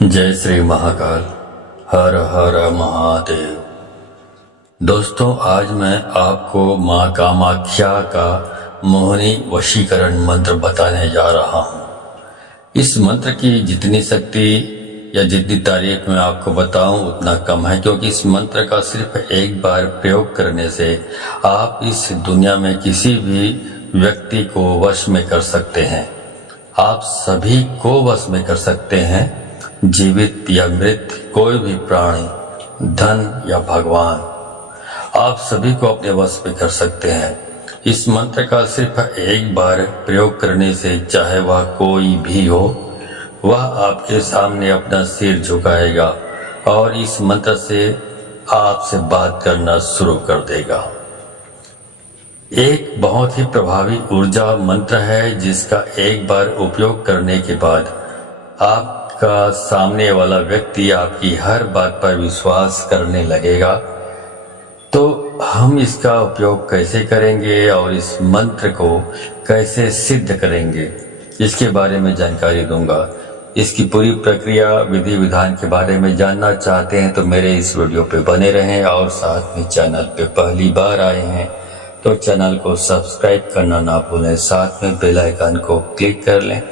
जय श्री महाकाल। हर हर महादेव। दोस्तों, आज मैं आपको माँ कामाख्या का मोहिनी वशीकरण मंत्र बताने जा रहा हूँ। इस मंत्र की जितनी शक्ति या जितनी तारीफ मैं आपको बताऊं उतना कम है, क्योंकि इस मंत्र का सिर्फ एक बार प्रयोग करने से आप इस दुनिया में किसी भी व्यक्ति को वश में कर सकते हैं। आप सभी को वश में कर सकते हैं, जीवित या मृत कोई भी प्राणी, धन या भगवान, आप सभी को अपने वश में कर सकते हैं। इस मंत्र का सिर्फ एक बार प्रयोग करने से चाहे वह कोई भी हो, वह आपके सामने अपना सिर झुकाएगा और इस मंत्र से आपसे बात करना शुरू कर देगा। एक बहुत ही प्रभावी ऊर्जा मंत्र है, जिसका एक बार उपयोग करने के बाद आपका सामने वाला व्यक्ति आपकी हर बात पर विश्वास करने लगेगा। तो हम इसका उपयोग कैसे करेंगे और इस मंत्र को कैसे सिद्ध करेंगे, इसके बारे में जानकारी दूंगा। इसकी पूरी प्रक्रिया विधि विधान के बारे में जानना चाहते हैं तो मेरे इस वीडियो पे बने रहें, और साथ में चैनल पे पहली बार आए हैं तो चैनल को सब्सक्राइब करना ना भूलें। साथ में बेल आइकन को क्लिक कर लें।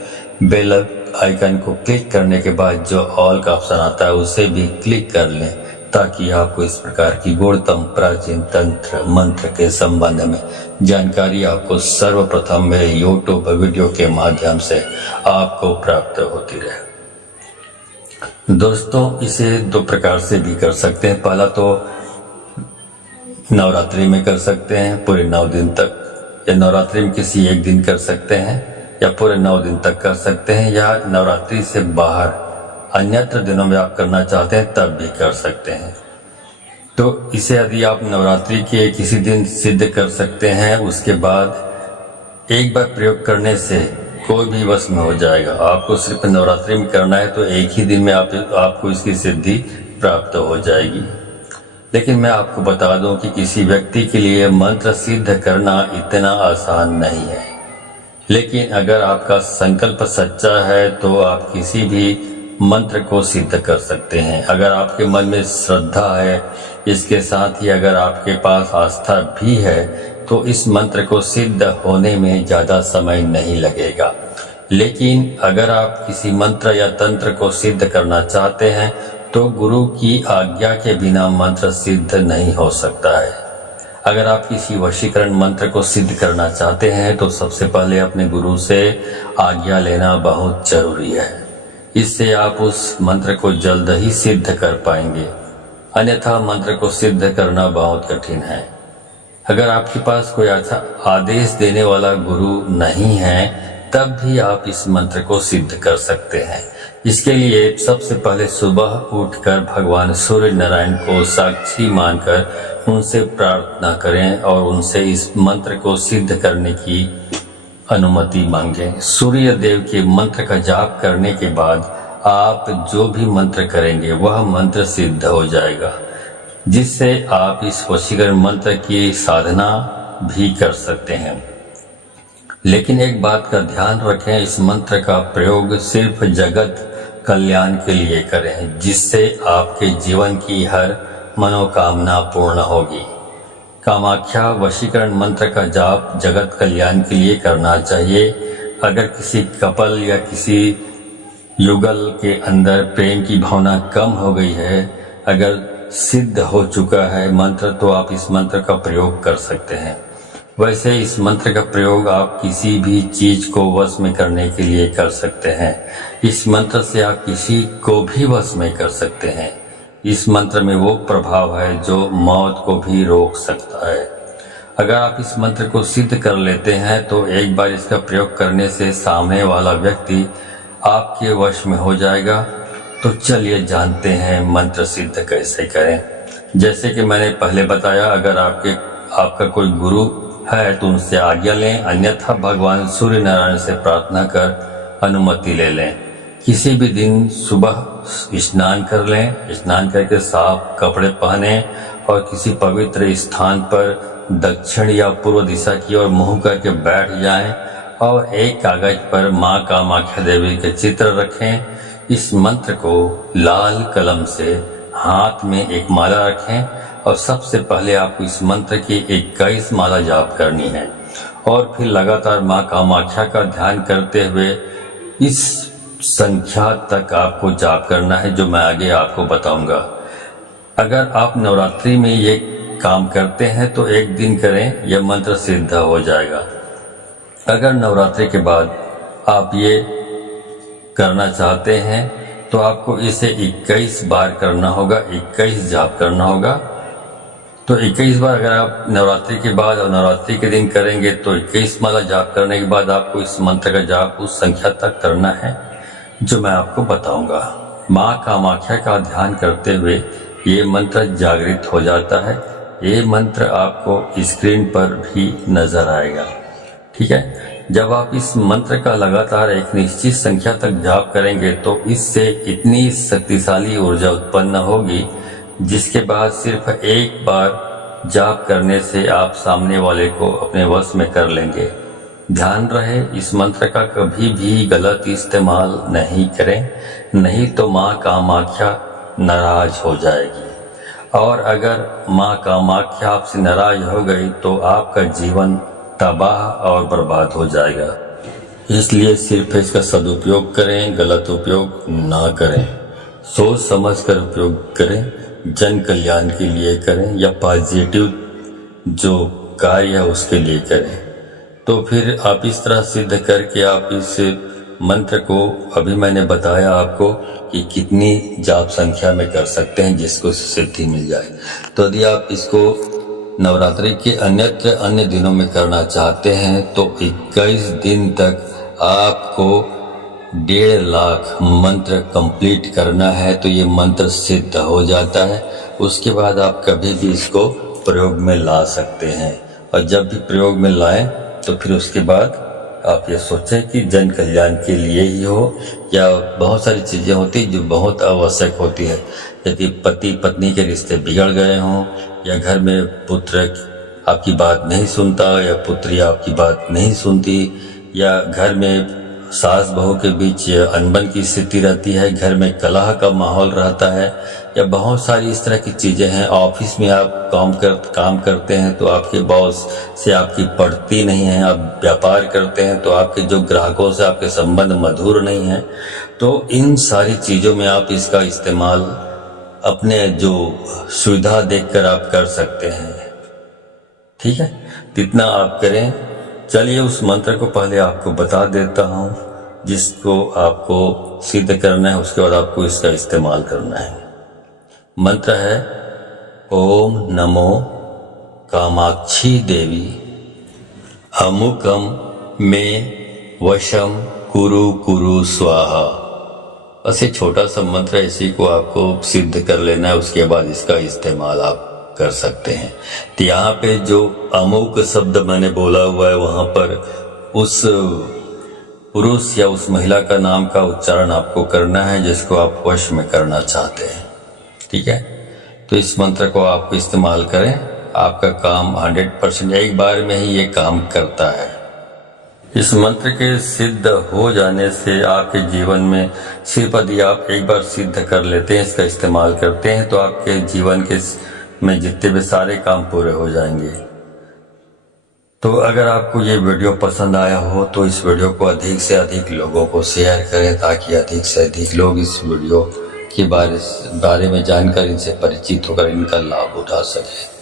बेल आइकन को क्लिक करने के बाद जो ऑल का ऑप्शन आता है उसे भी क्लिक कर लें, ताकि आपको इस प्रकार की गुणतम प्राचीन तंत्र मंत्र के संबंध में जानकारी आपको सर्वप्रथम में यूट्यूब वीडियो के माध्यम से आपको प्राप्त होती रहे। दोस्तों, इसे दो प्रकार से भी कर सकते हैं। पहला तो नवरात्रि में कर सकते हैं पूरे 9 दिन तक, या नवरात्रि में किसी एक दिन कर सकते हैं, या पूरे 9 दिन तक कर सकते हैं, या नवरात्रि से बाहर अन्यत्र दिनों में आप करना चाहते हैं तब भी कर सकते हैं। तो इसे यदि आप नवरात्रि के किसी दिन सिद्ध कर सकते हैं, उसके बाद एक बार प्रयोग करने से कोई भी वश में हो जाएगा। आपको सिर्फ नवरात्रि में करना है तो एक ही दिन में आपको इसकी सिद्धि प्राप्त हो जाएगी। लेकिन मैं आपको बता दूं कि किसी व्यक्ति के लिए मंत्र सिद्ध करना इतना आसान नहीं है, लेकिन अगर आपका संकल्प सच्चा है तो आप किसी भी मंत्र को सिद्ध कर सकते हैं। अगर आपके मन में श्रद्धा है, इसके साथ ही अगर आपके पास आस्था भी है, तो इस मंत्र को सिद्ध होने में ज़्यादा समय नहीं लगेगा। लेकिन अगर आप किसी मंत्र या तंत्र को सिद्ध करना चाहते हैं तो गुरु की आज्ञा के बिना मंत्र सिद्ध नहीं हो सकता है। अगर आप किसी वशीकरण मंत्र को सिद्ध करना चाहते हैं तो सबसे पहले अपने गुरु से आज्ञा लेना बहुत जरूरी है। इससे आप उस मंत्र को जल्द ही सिद्ध कर पाएंगे, अन्यथा मंत्र को सिद्ध करना बहुत कठिन है। अगर आपके पास कोई अच्छा आदेश देने वाला गुरु नहीं है, तब भी आप इस मंत्र को सिद्ध कर सकते हैं। इसके लिए सबसे पहले सुबह उठकर भगवान सूर्य नारायण को साक्षी मानकर उनसे प्रार्थना करें और उनसे इस मंत्र को सिद्ध करने की अनुमति मांगें। सूर्य देव के मंत्र का जाप करने के बाद आप जो भी मंत्र करेंगे वह मंत्र सिद्ध हो जाएगा, जिससे आप इस वशीकरण मंत्र की साधना भी कर सकते हैं। लेकिन एक बात का ध्यान रखें, इस मंत्र का प्रयोग सिर्फ जगत कल्याण के लिए करें, जिससे आपके जीवन की हर मनोकामना पूर्ण होगी। कामाख्या वशीकरण मंत्र का जाप जगत कल्याण के लिए करना चाहिए। अगर किसी कपल या किसी युगल के अंदर प्रेम की भावना कम हो गई है, अगर सिद्ध हो चुका है मंत्र, तो आप इस मंत्र का प्रयोग कर सकते हैं। वैसे इस मंत्र का प्रयोग आप किसी भी चीज को वश में करने के लिए कर सकते हैं। इस मंत्र से आप किसी को भी वश में कर सकते हैं। इस मंत्र में वो प्रभाव है जो मौत को भी रोक सकता है। अगर आप इस मंत्र को सिद्ध कर लेते हैं तो एक बार इसका प्रयोग करने से सामने वाला व्यक्ति आपके वश में हो जाएगा। तो चलिए जानते हैं मंत्र सिद्ध कैसे करें। जैसे कि मैंने पहले बताया, अगर आपका कोई गुरु है तो उनसे आज्ञा लें, अन्यथा भगवान सूर्य नारायण से प्रार्थना कर अनुमति ले लें। किसी भी दिन सुबह स्नान कर लें, स्नान करके साफ कपड़े पहने और किसी पवित्र स्थान पर दक्षिण या पूर्व दिशा की ओर मुंह करके बैठ जाएं और एक कागज पर माँ कामाख्या देवी के चित्र रखें। इस मंत्र को लाल कलम से हाथ में एक माला रखें और सबसे पहले आपको इस मंत्र की 21 माला जाप करनी है और फिर लगातार माँ कामाख्या का ध्यान करते हुए इस संख्या तक आपको जाप करना है जो मैं आगे आपको बताऊंगा। अगर आप नवरात्रि में ये काम करते हैं तो एक दिन करें, यह मंत्र सिद्ध हो जाएगा। अगर नवरात्रि के बाद आप ये करना चाहते हैं तो आपको इसे 21 बार करना होगा, 21 जाप करना होगा। तो 21 बार अगर आप नवरात्रि के बाद और नवरात्रि के दिन करेंगे तो 21 माला जाप करने के बाद आपको इस मंत्र का जाप उस संख्या तक करना है जो मैं आपको बताऊंगा। माँ कामाख्या का ध्यान करते हुए ये मंत्र जागृत हो जाता है। ये मंत्र आपको स्क्रीन पर भी नजर आएगा, ठीक है। जब आप इस मंत्र का लगातार एक निश्चित संख्या तक जाप करेंगे तो इससे इतनी शक्तिशाली ऊर्जा उत्पन्न होगी जिसके बाद सिर्फ एक बार जाप करने से आप सामने वाले को अपने वश में कर लेंगे। ध्यान रहे, इस मंत्र का कभी भी गलत इस्तेमाल नहीं करें, नहीं तो माँ कामाख्या नाराज हो जाएगी और अगर माँ कामाख्या आपसे नाराज हो गई तो आपका जीवन तबाह और बर्बाद हो जाएगा। इसलिए सिर्फ इसका सदुपयोग करें, गलत उपयोग ना करें। सोच समझ कर उपयोग करें, जन कल्याण के लिए करें या पॉजिटिव जो कार्य है उसके लिए करें। तो फिर आप इस तरह सिद्ध करके आप इस मंत्र को, अभी मैंने बताया आपको कि कितनी जाप संख्या में कर सकते हैं जिसको सिद्धि मिल जाए। तो यदि आप इसको नवरात्रि के अन्य दिनों में करना चाहते हैं तो 21 दिन तक आपको 1.5 लाख मंत्र कंप्लीट करना है तो ये मंत्र सिद्ध हो जाता है। उसके बाद आप कभी भी इसको प्रयोग में ला सकते हैं और जब भी प्रयोग में लाएं तो फिर उसके बाद आप ये सोचें कि जन कल्याण के लिए ही हो या बहुत सारी चीज़ें होती जो बहुत आवश्यक होती है। यदि पति पत्नी के रिश्ते बिगड़ गए हों या घर में पुत्र आपकी बात नहीं सुनता या पुत्री आपकी बात नहीं सुनती या घर में सास बहू के बीच अनबन की स्थिति रहती है, घर में कलह का माहौल रहता है या बहुत सारी इस तरह की चीज़ें हैं। ऑफिस में आप काम करते हैं तो आपके बॉस से आपकी पड़ती नहीं है, आप व्यापार करते हैं तो आपके जो ग्राहकों से आपके संबंध मधुर नहीं है। तो इन सारी चीज़ों में आप इसका इस्तेमाल अपने जो सुविधा देखकर आप कर सकते हैं, ठीक है। जितना आप करें। चलिए उस मंत्र को पहले आपको बता देता हूँ जिसको आपको सिद्ध करना है, उसके बाद आपको इसका इस्तेमाल करना है। मंत्र है ओम नमो कामाक्षी देवी अमुकम में वशम कुरु कुरु स्वाहा। ऐसे छोटा सा मंत्र, इसी को आपको सिद्ध कर लेना है, उसके बाद इसका इस्तेमाल आप कर सकते हैं। तो यहाँ पे जो अमुक शब्द मैंने बोला हुआ है वहाँ पर उस पुरुष या उस महिला का नाम का उच्चारण आपको करना है जिसको आप वश में करना चाहते हैं, ठीक है। तो इस मंत्र को आप इस्तेमाल करें, आपका काम 100% एक बार में ही ये काम करता है। इस मंत्र के सिद्ध हो जाने से आपके जीवन में सिर्फ यदि आप एक बार सिद्ध कर लेते हैं, इसका इस्तेमाल करते हैं तो आपके जीवन के में जितने भी सारे काम पूरे हो जाएंगे। तो अगर आपको ये वीडियो पसंद आया हो तो इस वीडियो को अधिक से अधिक लोगों को शेयर करें ताकि अधिक से अधिक लोग इस वीडियो के बारे में जानकर इनसे परिचित होकर इनका लाभ उठा सके।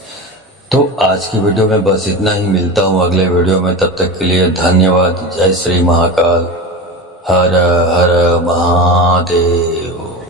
तो आज की वीडियो में बस इतना ही। मिलता हूँ अगले वीडियो में, तब तक के लिए धन्यवाद। जय श्री महाकाल। हर हर महादेव।